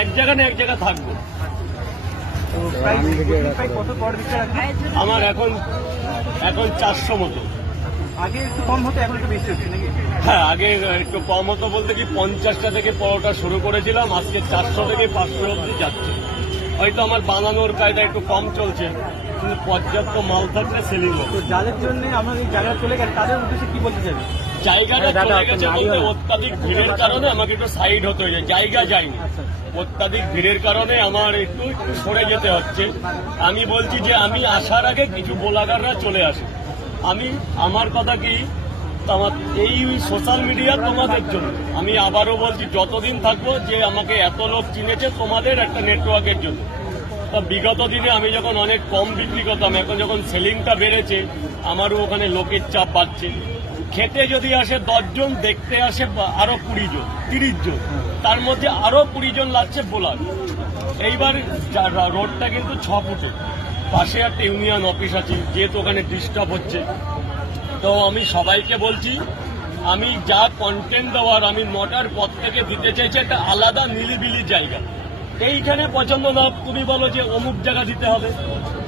এক জায়গা না এক জায়গা থাকবো। আমার এখন 400 মতো। আগে একটু কম হতো, এখন একটু বেশি হচ্ছে নাকি? হ্যাঁ, আগে একটু কম হতো বলতে কি 50টা থেকে পরোটা শুরু করেছিলাম, আজকে 400 থেকে 500 অব্দি যাচ্ছে। হয়তো আমার বানানোর কায়দা একটু কম চলছে, কিন্তু পর্যাপ্ত মাল থাকলে সেলিং হবে। তো যাদের জন্য আমার এই জায়গা চলে গেছে তাদের উদ্দেশ্যে কি বলতে চাইবে? জায়গাটা চলে গেছে বলতে অত্যাধিক ভিড়ের কারণে আমাকে একটু সাইড হতে হয়েছে, জায়গা যায়নি। অত্যাধিক ভিড়ের কারণে আমার একটু সরে যেতে হচ্ছে। আমি বলছি যে আমি আসার আগে কিছু বোলাগাররা চলে আসে। আমার কথা কি, আমার এই সোশ্যাল মিডিয়া তোমাদের জন্য। আমি আবারও বলছি, যতদিন থাকবো যে আমাকে এত লোক চিনেছে তোমাদের একটা নেটওয়ার্কের জন্য। তা বিগত দিনে আমি যখন অনেক কম বিক্রি করতাম, এখন যখন সেলিংটা বেড়েছে আমারও ওখানে লোকের চাপ বাড়ছে। খেতে যদি আসে 10 জন, দেখতে আসে আরো 20 জন 30 জন, তার মধ্যে আরো 20 জন লাগছে বোলার। এইবার রোডটা কিন্তু 6 ফুটে, পাশে একটা ইউনিয়ন অফিস আছে, যেহেতু ওখানে ডিস্টার্ব হচ্ছে। তো আমি সবাইকে বলছি, আমি যা কন্টেন্ট দেওয়ার আমি 9টার পর থেকে দিতে চাইছি একটা আলাদা নিলিবিলি জায়গা। এইখানে পছন্দ না, তুমি বলো যে অমুক জায়গা দিতে হবে,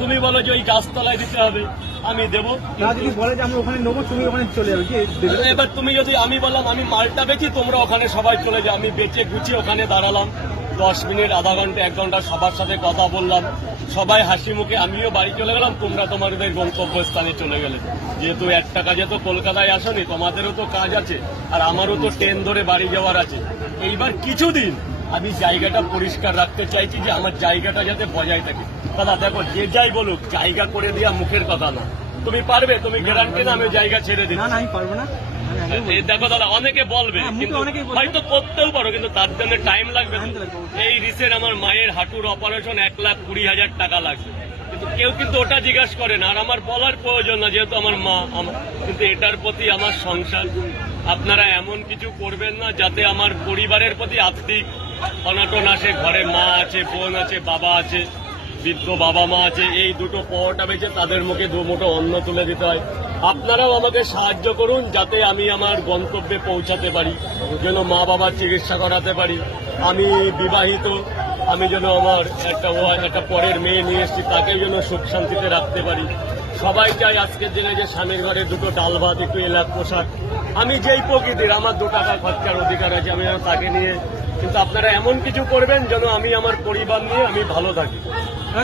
তুমি বলো যে ওই গাছতলায় দিতে হবে, আমি দেবো। যদি বলে যে আমরা ওখানে নেবো, তুমি ওখানে চলে যাবে, এবার তুমি যদি, আমি বললাম আমি মালটা বেচি, তোমরা ওখানে সবাই চলে যাও। আমি বেচে গুছিয়ে ওখানে দাঁড়ালাম 10 মিনিট, আধা ঘন্টা, 1 ঘন্টা সবার সাথে কথা বললাম, সবাই হাসি মুখে, আমিও বাড়ি চলে গেলাম, তোমরা তোমাদের গন্তব্যস্থানে চলে গেলে। যেহেতু একটা কাজে তো কলকাতায় আসনি, তোমাদেরও তো কাজ আছে, আর আমারও তো ট্রেন ধরে বাড়ি যাওয়ার আছে। এইবার কিছুদিন আমি জায়গাটা পরিষ্কার রাখতে চাইছি, যে আমার জায়গাটা যাতে বজায় থাকে। দাদা দেখো, যে যাই বলুক, জায়গা করে দেওয়া মুখের কথা না। তুমি পারবে, তুমি গ্যারান্টি না আমি জায়গা ছেড়ে দিই? না, আমি পারবো না। দেখো দাদা, অনেকে বলবে, কিন্তু হয়তো করতেও পারো, কিন্তু তার জন্য টাইম লাগবে। এই রিসেন্ট আমার মায়ের হাঁটুর অপারেশন 1,20,000 টাকা লাগবে, কিন্তু কেউ কিন্তু ওটা জিজ্ঞাসা করে না, আর আমার বলার প্রয়োজন না, যেহেতু আমার মা। কিন্তু এটার প্রতি আমার সংসার। আপনারা এমন কিছু করবেন না যাতে আমার পরিবারের প্রতি আর্থিক অনটন আসে। ঘরে মা আছে, বোন আছে, বাবা আছে, বৃদ্ধ বাবা মা আছে, এই দুটো পরোটা বেচে তাদের মুখে 2 মুঠো অন্ন তুলে দিতে হয়। আপনারাও আমাকে সাহায্য করুন যাতে আমি আমার গন্তব্যে পৌঁছাতে পারি, যেন মা বাবার চিকিৎসা করাতে পারি। আমি বিবাহিত, আমি যেন আমার একটা পরের মেয়ে নিয়ে এসেছি, তাকে যেন সুখ শান্তিতে রাখতে পারি। সবাই চাই আজকের দিনে যে স্বামীর ঘরে 2টো ডাল ভাত, একটু এলাক পোশাক। আমি যেই প্রকৃতির, আমার 2 টাকা খরচার অধিকার আছে, আমি যেন তাকে নিয়ে। কিন্তু আপনারা এমন কিছু করবেন যেন আমি আমার পরিবার নিয়ে আমি ভালো থাকি।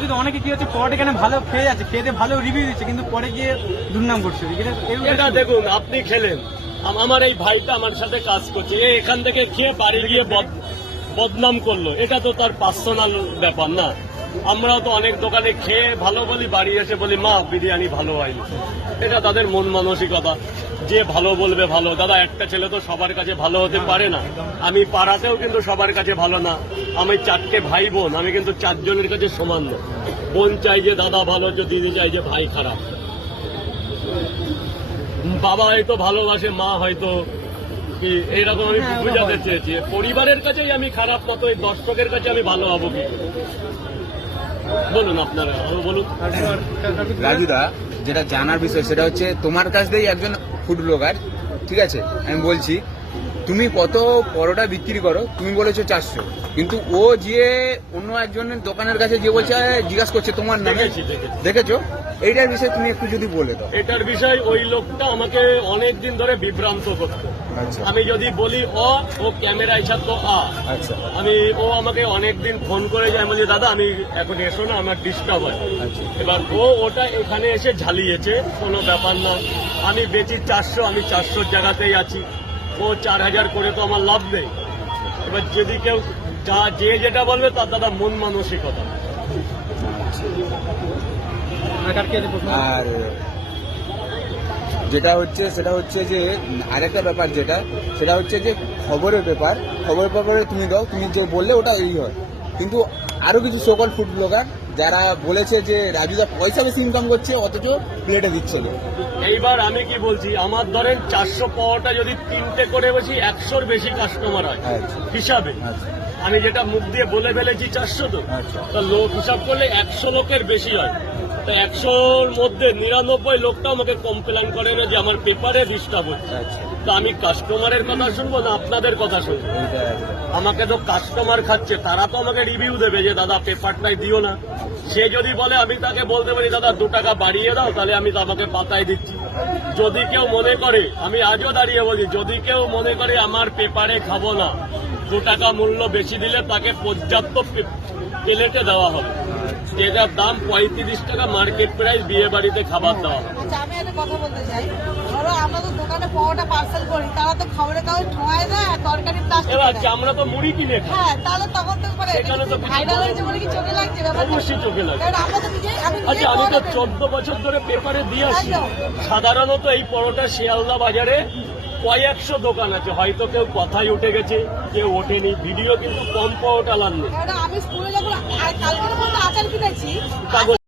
কিন্তু অনেকে কি হচ্ছে, পরে এখানে ভালো খেয়ে যাচ্ছে, খেতে ভালো রিভিউ দিচ্ছে, কিন্তু পরে গিয়ে দুর্নাম করছে। এটা দেখুন, আপনি খেলেন, আমার এই ভাইটা আমার সাথে কাজ করছে, এখান থেকে খেয়ে বাড়ি গিয়ে বদনাম করলো, এটা তো তার পার্সোনাল ব্যাপার না। আমরাও তো অনেক দোকানে খেয়ে ভালো বলি, বাড়ি এসে বলি মা বিরিয়ানি ভালো হয়নি। এটা তাদের মন মানসিকতা, যে ভালো বলবে ভালো। দাদা, একটা ছেলে তো সবার কাছে ভালো হতে পারে না। আমি পাড়াতেও কিন্তু সবার কাছে ভালো না। আমি 4টে ভাই বোন, আমি কিন্তু 4 জনের কাছে সমান না। বোন চাই যে দাদা ভালো, যে দিদি চাই যে ভাই খারাপ। বাবা হয়তো ভালোবাসে, মা হয়তো কি, এইরকম আমি বুঝাতে চেয়েছি। পরিবারের কাছেই আমি খারাপ, মতো এই দর্শকের কাছে আমি ভালো হবো কি? বলুন আপনারা, বলুন। রাজুদা, যেটা জানার বিষয় সেটা হচ্ছে, তোমার কাছ দিয়েই একজন ফুড ব্লগার, ঠিক আছে, আমি বলছি, তুমি কত পরোটা বিক্রি করো? তুমি বলেছো 400, কিন্তু ও যে অন্য একজনের দোকানের কাছে যে বলছে, জিজ্ঞাসা করছে তোমার নামে, দেখেছো? এইটার বিষয়ে তুমি একটু যদি বলে দাও। এটার বিষয়, ওই লোকটা আমাকে অনেক দিন ধরে বিভ্রান্ত করতো। আমি যদি বলি ও ক্যামেরায় ছাড়তো আচ্ছা, ও আমাকে অনেকদিন ফোন করে যায়, বলি দাদা আমি এখন এসো না, আমার ডিস্টার্ব হয়। এবার ওটা এখানে এসে ঝালিয়েছে, কোনো ব্যাপার না। আমি বেচি 400, আমি 400 জায়গাতেই আছি। ও 4000 করে তো আমার লাভ নেই। এবার যদি কেউ যে যেটা বলবে তার দাদা মন মানসিকতা। আর যেটা হচ্ছে সেটা হচ্ছে যে আরেকটা ব্যাপার, সেটা হচ্ছে যে খবরের ব্যাপারে তুমি দাও, তুমি যে বললে ওটা এই হয়, কিন্তু আরো কিছু সকল ফুড ব্লগার যারা বলেছে যে রাজুদা পয়সা বেশি ইনকাম করছে, অথচ প্লেটে দিচ্ছে না। এইবার আমি কি বলছি, আমার ধরেন 400 পাওয়াটা যদি 3টে করে বসি, 100-র বেশি কাস্টমার হয় হিসাবে। আমি যেটা মুখ দিয়ে বলে ফেলেছি 400, তো লোক হিসাব করলে 100 লোকের বেশি হয়। তো 100-র মধ্যে 99 লোকটা আমাকে কমপ্লেন করে না যে আমার পেপারে ডিস্টার্ব হচ্ছে। আচ্ছা তো আমি কাস্টমারের কথা শুনবো না আপনাদের কথা শুনবো? এইটা একদম। আমাকে তো কাস্টমার খাচ্ছে, তারা তো আমাকে রিভিউ দেবে যে দাদা পেপারটাই দিও না। সে যদি বলে আমি তাকে বলতে পারি দাদা 2 টাকা বাড়িয়ে দাও, তাহলে আমি আমাকে পাতায় দিচ্ছি। যদি কেউ মনে করে, আমি আজও দাঁড়িয়ে বলি, যদি কেউ মনে করে আমার পেপারে খাবো না, 2 টাকা মূল্য বেশি দিলে তাকে পর্যাপ্ত প্লেটে দেওয়া হবে, যেটার দাম 35 টাকা মার্কেট প্রাইস বিয়ে বাড়িতে খাবার দেওয়া হবে। আচ্ছা, আমি একটা কথা বলতে চাই। ধরো আমরা তো দোকানে পরোটা পার্সেল করি, তারা তো খবরের কাগজ ঠোঁয়ায় দেয় আর তরকারি প্লাস্টিক এবার আমরা তো মুড়ি কিনে খাই, হ্যাঁ, তাহলে তখন তো মানে সেখানে তো কিছু ভাইরাল বলে হয়েছে বলে কি চোখে লাগছে ব্যাপারটা? অবশ্যই চোখে লাগে। কারণ আমরা তো নিজেই আমি আচ্ছা, আমি তো 14 বছর ধরে পেপারে দিয়ে আসি। সাধারণত এই পরোটা শিয়ালদা বাজারে কয়েকশো দোকান আছে, হয়তো কেউ কথায় উঠে গেছে, কেউ ওঠেনি। ভিডিও কিন্তু কম পরোটা লান নেই। আমি স্কুলে যখন কালকের মধ্যে আচার কিনেছি, কাগজ